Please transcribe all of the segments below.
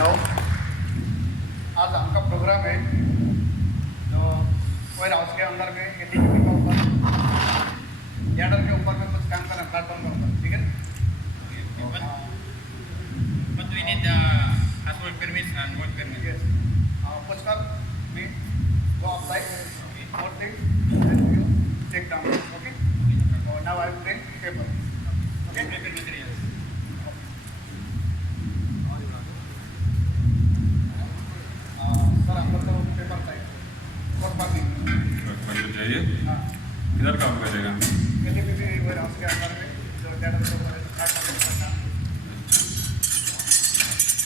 Hello, आज आपका programme है जो वेयर हाउस के अंदर में एटीपी के ऊपर यार्डर के ऊपर में कुछ काम करना प्लेटफॉर्म के ऊपर, ठीक है? But we need work permits and work permit. Yes. Pushkar, me, go apply, more things, then you take down, okay? Now I will bring paper. Okay? Paper materials. Sir हम लोग तो पेपर चाहिए और बाकी चाहिए हाँ किधर काम करेगा? एटीपी वेयर हाउस के अंदर में जो यार्डर के ऊपर है स्टार्ट करने का काम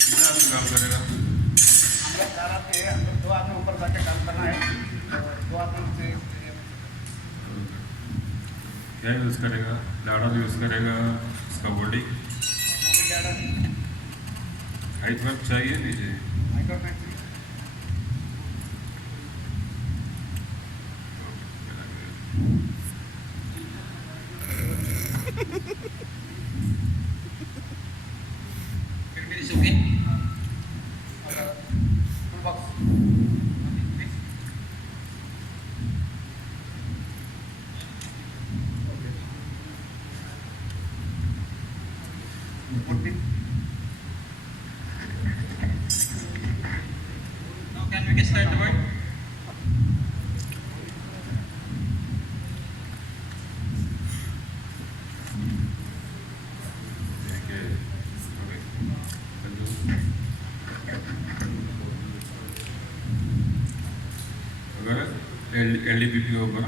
कितना आदमी काम करेगा? हम लोग 4 आदमी हैं, हम लोग 2 आदमी ऊपर जाके काम करना है और 2 आदमी से क्या यूज़ करेगा? लाडर यूज़ करेगा, उसका बॉडी यार्डर हाइट वर्क चाहिए नीचे Micromax Permit is okay. Full box Now can we get start the work? अगर LDPP होगा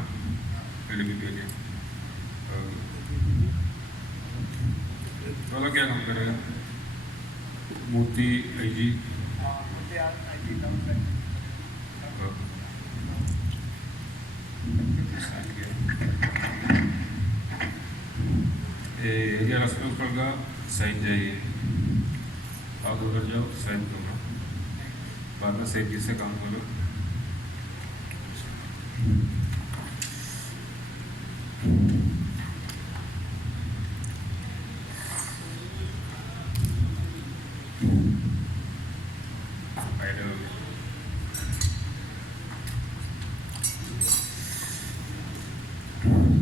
LDPP के वाला क्या काम करेगा? मोती IG मुझे आज आईटी डाउन से एरिया हॉस्पिटल का साइन चाहिए, आप उधर जाओ साइन करो, बाद में सही से काम करो।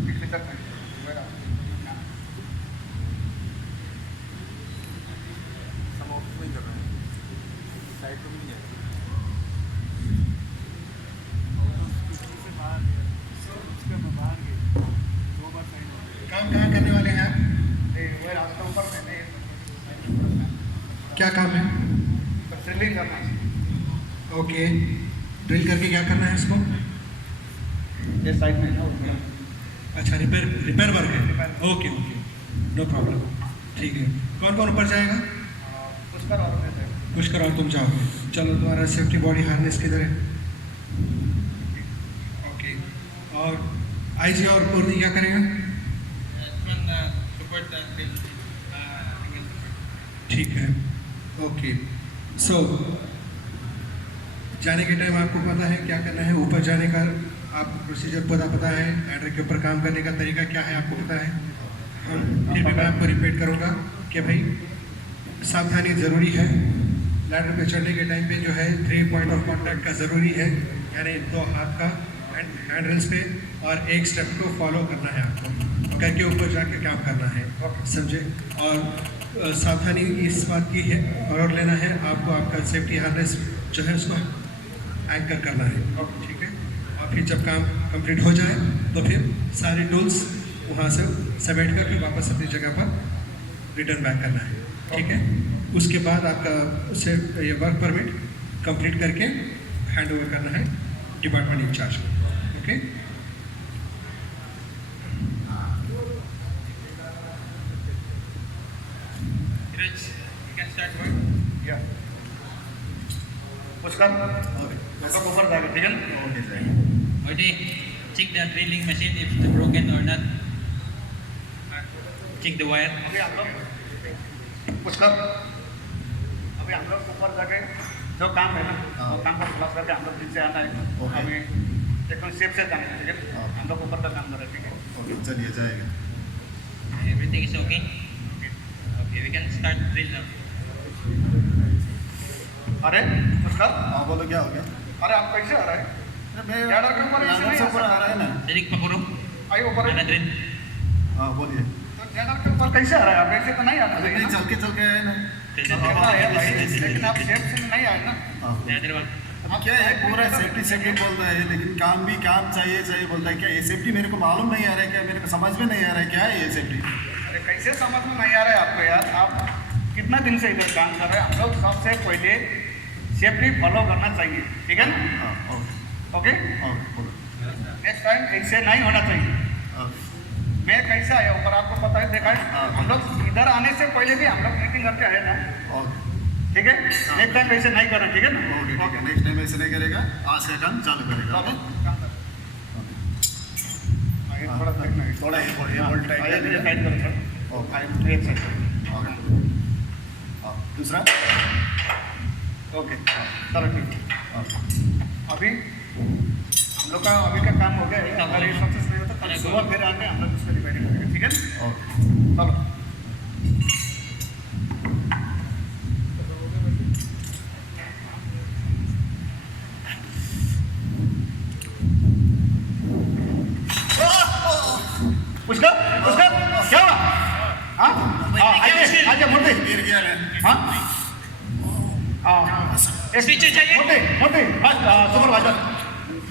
पिछले तक वेयर हाउस सब ऑफिस में ही कर रहे हैं, साइड पर भी नहीं जाएगा। से बाहर गए, उसके बाहर गए 2 बार साइड हो गए। काम कहाँ करने वाले हैं आप? वेयर हाउस के ऊपर में क्या काम है? ड्रिलिंग करना है। ओके, ड्रिल करके क्या करना है इसको? ये साइड में है ना उसमें अच्छा, रिपेयर वर्क है। ओके ओके, नो प्रॉब्लम, ठीक है। कौन कौन ऊपर जाएगा? पुष्कर और मैं थे। पुष्कर और तुम जाओगे। चलो, तुम्हारा सेफ्टी बॉडी हार्नेस किधर है? ओके, और IG और पूर्णी क्या करेगा? Support the field. ठीक है, ओके। सो जाने के टाइम आपको पता है क्या करना है? ऊपर जाने का आपको प्रोसीजर पता है? लैडर के ऊपर काम करने का तरीका क्या है आपको पता है? फिर भी मैं आपको रिपीट करूँगा कि भाई सावधानी ज़रूरी है। लैडर पे चढ़ने के टाइम पे जो है 3 पॉइंट ऑफ कांटेक्ट का ज़रूरी है, यानी 2 हाथ का हैंड रेल्स पे, और एक स्टेप को फॉलो करना है आपको, करके ऊपर जाके काम करना है, समझे? और सावधानी इस बात की है और लेना है आपको, आपका सेफ्टी हार्नेस जो है उसको एंकर करना है, ठीक है? और फिर जब काम कंप्लीट हो जाए तो फिर सारे टूल्स वहाँ से समेट करके वापस अपनी जगह पर रिटर्न बैक करना है, ठीक है? उसके बाद आपका उसे ये वर्क परमिट कंप्लीट करके हैंड ओवर करना है डिपार्टमेंट इंचार्ज को, okay? Rich, you can start work. या पुष्कर सब ऊपर जाएगा, ठीक है ना? Odi, check the drilling machine if it's broken or not. Check the wire. अभी हम लोग पुष्कर अभी हम लोग ऊपर जाके जो काम है ना वो काम को क्लास करके हम लोग नीचे आना है। हमें एकदम सेफ से जाना है, ठीक है? हम लोग ऊपर का काम कर रहे हैं, ठीक है? ओके, चलिए जाएगा। Everything is okay? Okay, we can start drill now. अरे पुष्कर, हाँ बोलो क्या हो गया? अरे आप कैसे आ रहे हैं? मैं कैडर के ऊपर ऐसे नहीं से ऊपर आ रहा है ना। Eric Pakuro, आइए ऊपर आइए। Manadrin. हाँ बोलिए। तो कैडर के ऊपर कैसे आ रहे हैं आप? ऐसे तो नहीं आते अरे नहीं चल के आए ना। हाँ, है भाई, लेकिन आप सेफ से नहीं आए ना। हाँ। अब क्या है पूरा सेफ्टी बोलता है लेकिन काम भी काम चाहिए बोलता है। क्या ये सेफ्टी मेरे को मालूम नहीं आ रहा है? क्या मेरे को समझ में नहीं आ रहा है? क्या है ये सेफ्टी? अरे कैसे समझ में नहीं आ रहा है आपको यार? आप कितना दिन से इधर काम कर रहे हैं? हम लोग सबसे पहले सेफ्टी फॉलो करना चाहिए, ठीक है ना? हाँ ओके, बोलो। नेक्स्ट टाइम ऐसे नहीं होना चाहिए। हाँ, मैं कैसे आया ऊपर आपको पता है, देखा है। हाँ। हम लोग इधर आने से पहले भी हम लोग मीटिंग करके आए ना, ओके ठीक है? नेक्स्ट टाइम ऐसे नहीं करना, ठीक है ना? ओके ठीक है। नेक्स्ट टाइम ऐसे नहीं करेगा। आज का काम चालू करेगा। चलो, काम करो। आगे थोड़ा देखना है। थोड़ा ये बोल्ट टाइट आगे करेगा। टाइट करो सर। ओके। आगे एक सेकंड। हाँ, दूसरा। ओके, चलो ठीक है। हाँ, अभी हम लोग का अभी का काम हो गया है। अगर ये सक्सेस नहीं होता कल सुबह फिर आके हम लोग उसका डिवाइडिंग करेंगे, ठीक है? ओके। चलो। पुष्कर, पुष्कर, क्या हुआ? हाँ, आइए, आइए, मोटे, गिर गया है। हाँ, हाँ, एक Teacher चाहिए? मोटे, supervisor,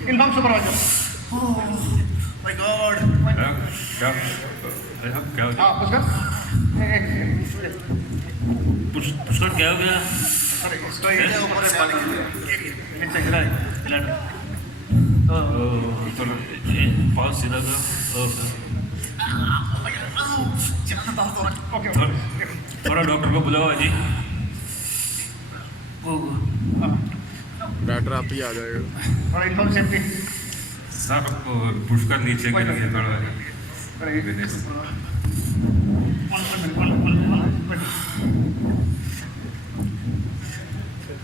income supervisor, my God. क्या हाँ, पुष्कर, पुष्कर क्या हो गया? अरे इसको ये ये ऊपर से पानी गिर नीचे गिरा है। पाँच सीधा करो। ओके, थोड़ा डॉक्टर को बुलाओ अजी। बैटर आप ही आ जाएगा। थोड़ा इनकम सेफ्टी, सर पुष्कर नीचे गिर गया थोड़ा। अरे विनेश।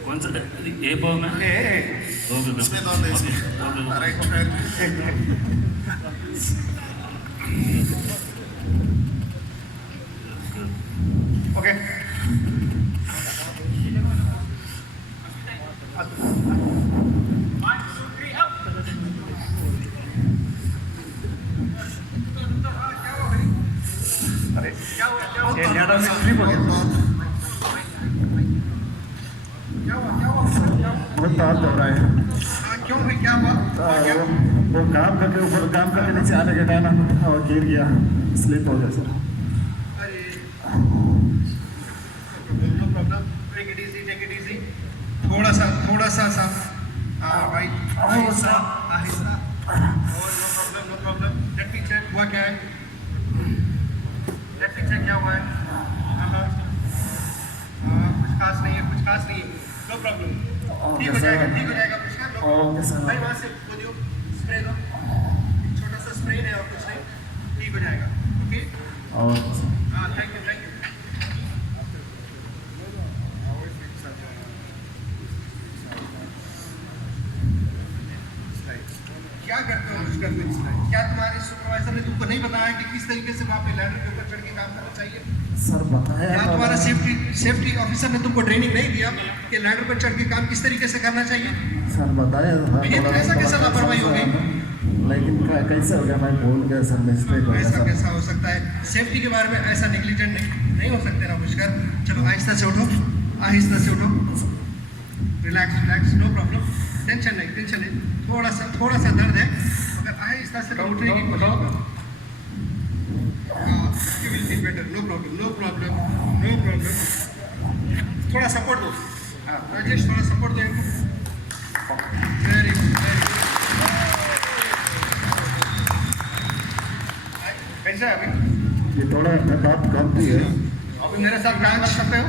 कौन सा ये पाव में? ओके इसमें तो दे इसमें। राइट पैर। ओके, अरे ये ज़्यादा में स्लिप हो गया। बहुत दर्द हो रहा है। क्यों भाई, क्या हुआ? वो काम करके ऊपर काम करके नीचे आने के टाइम और गिर गया, स्लिप हो गया सर। अरे no problem, take it easy. थोड़ा सा भाई, आहिस्ता। No problem. Let me check हुआ क्या है। लेट मी चेक क्या हुआ है। कुछ खास नहीं है। नो प्रॉब्लम, ठीक हो जाएगा पुष्कर। Okay sir. भाई वहाँ से वो दियो, स्प्रे दो, छोटा सा स्प्रे है और कुछ नहीं, ठीक हो जाएगा। Okay, okay sir. हाँ, थैंक यू। क्या करते हो पुष्कर? क्या तुम्हारे सुपरवाइजर ने तुमको नहीं बताया कि किस तरीके से वहाँ पे लैडर के ऊपर चढ़ के काम करना चाहिए? सर बताया क्या तुम्हारा सेफ्टी ऑफिसर ने तुमको ट्रेनिंग नहीं दिया कि लैडर पर चढ़ के काम किस तरीके से करना चाहिए? सर बताया था। लेकिन ऐसा कैसा लापरवाही हो गई? लेकिन कैसे हो गया, मैं भूल गया सर, मिस्टेक हो गया ऐसा सर। कैसा हो सकता है? सेफ्टी के बारे में ऐसा नेग्लिजेंट नहीं हो सकते ना पुष्कर। चलो आहिस्ता से उठो। Relax, no problem. टेंशन नहीं। थोड़ा सा दर्द है, मगर आहिस्ता से उठने की कोशिश करो। You will feel better. No problem. थोड़ा सपोर्ट दो। राजेश, थोड़ा सपोर्ट दो इनको। Very good. कैसा है अभी? ये थोड़ा दांत कमती है। अभी मेरे साथ काम कर सकते हो?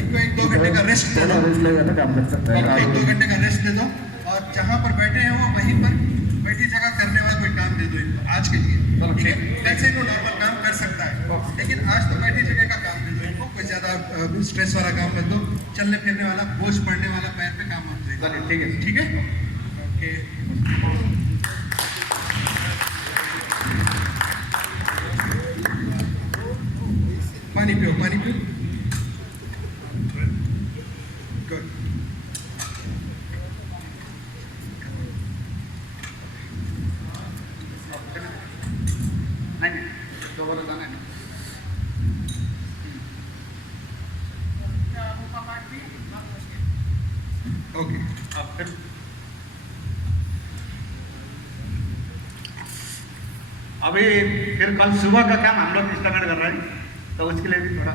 इनको 1-2 घंटे का रेस्ट दे थोड़ा दो। रेस्ट लेगा तो काम कर सकता है। 1-2 घंटे का रेस्ट दे दो, और जहाँ पर बैठे हैं वो वहीं पर बैठी जगह करने वाला कोई काम दे दो इनको आज के लिए। ठीक है, वैसे इनको नॉर्मल काम कर सकता है, लेकिन आज तो बैठी जगह का काम दे दो इनको। कोई ज़्यादा स्ट्रेस वाला काम मत दो। चलने फिरने वाला, बोझ पड़ने वाला पैर पे काम मत दो। चलिए, ठीक है। ठीक है, ओके। पानी पियो। गुड। ओके फिर अभी फिर कल सुबह का काम हम लोग स्टार्ट कर रहे हैं, तो उसके लिए भी थोड़ा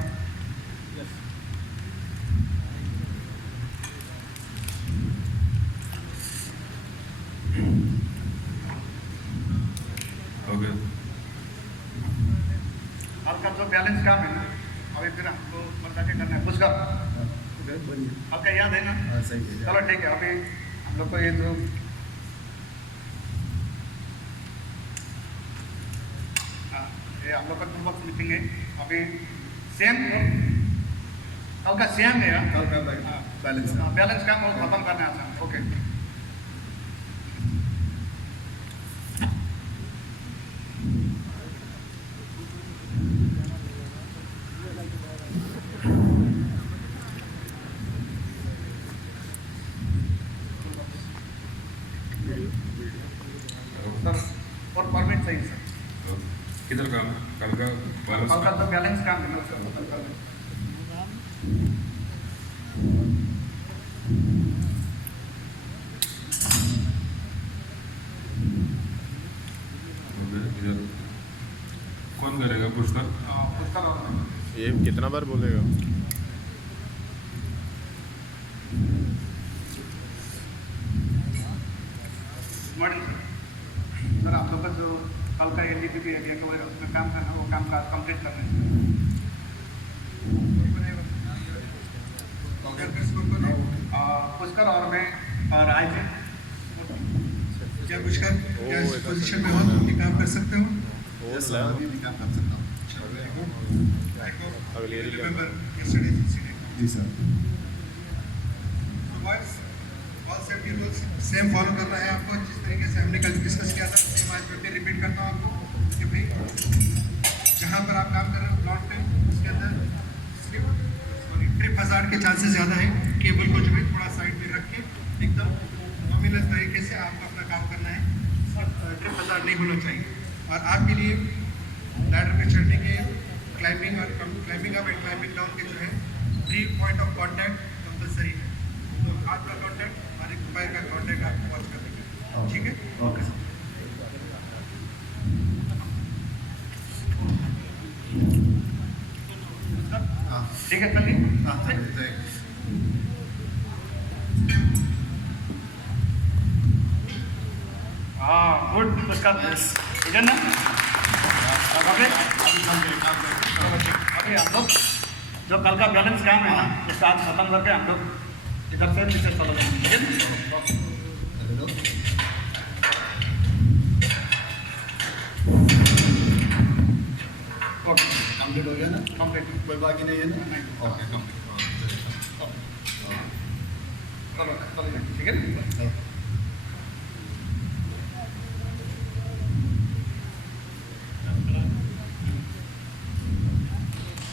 हो गया। हल्का जो बैलेंस काम है ना, अभी फिर हमको कल जाके करना है। उसका आपका याद है ना? सही है। चलो ठीक है। अभी हम लोग को ये जो हाँ, ये हम लोग का टूल बॉक्स मीटिंग है, अभी सेम कल का सेम है। कल का बैलेंस बैलेंस काम और खत्म करना है आसान। ओके सर, और परमिट चाहिए सर। किधर काम है? कल का कल का बैलेंस जो बैलेंस काम है ना सर, खत्म कर दें। हो गया। इधर कौन करेगा पुष्कर? पुष्कर और ये कितना बार बोलेगा? Morning sir. सर आप लोग का जो कल का एलडीपी एरिया का उसमें काम करना, वो काम का कंप्लीट करना है। पुष्कर और मैं और आए थे। क्या पुष्कर, क्या इस पोजीशन में हो तुम ये काम कर सकते हो? अभी भी काम कर सकता हूँ। अगली एरिया रिमेंबर यस्टरडे इंसिडेंट। जी sir. All safety rules same follow करना है आपको, जिस तरीके से हमने कल डिस्कस किया था सेम आज मैं फिर रिपीट करता हूँ आपको कि भाई जहाँ पर आप काम कर रहे हो प्लॉट पे, उसके अंदर ट्रिप हज़ार्ड के चांसेस ज़्यादा है। केबल को जो है थोड़ा साइड में रख के एकदम नॉमिनल तरीके से आपको अपना काम करना है। ट्रिप हज़ार्ड नहीं होना चाहिए। और आपके लिए लैडर पे चढ़ने के क्लाइंबिंग और climbing up and climbing down के जो है 3 पॉइंट ऑफ कॉन्टैक्ट कंपलसरी है। तो हाथ का कॉन्टैक्ट और एक पैर का कॉन्टैक्ट आपको वॉच करने का, ठीक है? Okay sir. हाँ ठीक है चलिए। हाँ चलिए। हाँ गुड पुष्कर, ठीक है ना? ओके अभी हम लोग जो कल का बैलेंस काम है ना, उसका आज खत्म करके हम लोग इधर से नीचे चले जाएंगे, ठीक है? ओके कंप्लीट हो गया ना? कंप्लीट। कोई बाकी नहीं है ना? Okay complete. चलो चलो ठीक है ना?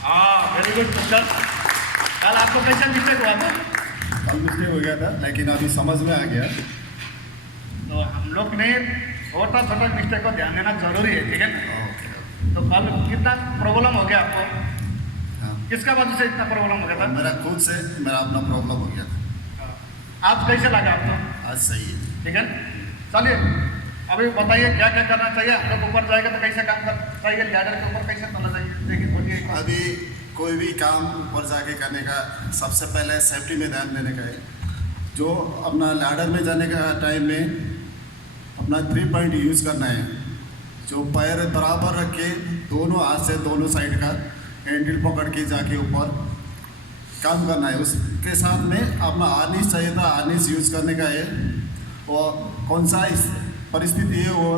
हाँ वेरी गुड पुष्कर। कल आपको कैसा मिस्टेक हुआ था? कल मिस्टेक हो गया था, लेकिन अभी समझ में आ गया। तो हम लोग ने छोटा छोटा मिस्टेक को ध्यान देना जरूरी है, ठीक है ना? तो कल कितना प्रॉब्लम हो गया आपको? हाँ। किसका वजह से इतना प्रॉब्लम हो गया था? मेरा खुद से मेरा अपना प्रॉब्लम हो गया था। आज कैसे लगा आपको? आज सही है। ठीक है चलिए अभी बताइए क्या क्या करना चाहिए। हम लोग ऊपर जाएगा तो कैसे काम करना चाहिए, लैडर के ऊपर कैसे चलना चाहिए, देखिए बोलिए। अभी कोई भी काम ऊपर जाके करने का सबसे पहले सेफ्टी में ध्यान देने का है। जो अपना लैडर में जाने का टाइम में अपना 3 पॉइंट यूज़ करना है। जो पैर बराबर रख के दोनों हाथ से दोनों साइड का हैंडल पकड़ के जाके ऊपर काम करना है। उसके साथ में अपना हार्नेस चाहिए था, हार्नेस यूज़ करने का है। और कौन सा इस परिस्थिति है वो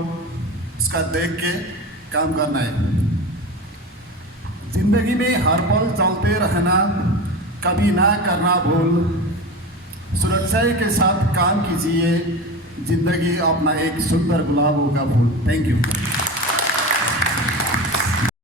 उसका देख के काम करना है। ज़िंदगी में हर पल चलते रहना, कभी ना करना भूल, सुरक्षा के साथ काम कीजिए, ज़िंदगी अपना एक सुंदर गुलाब होगा फूल। Thank you.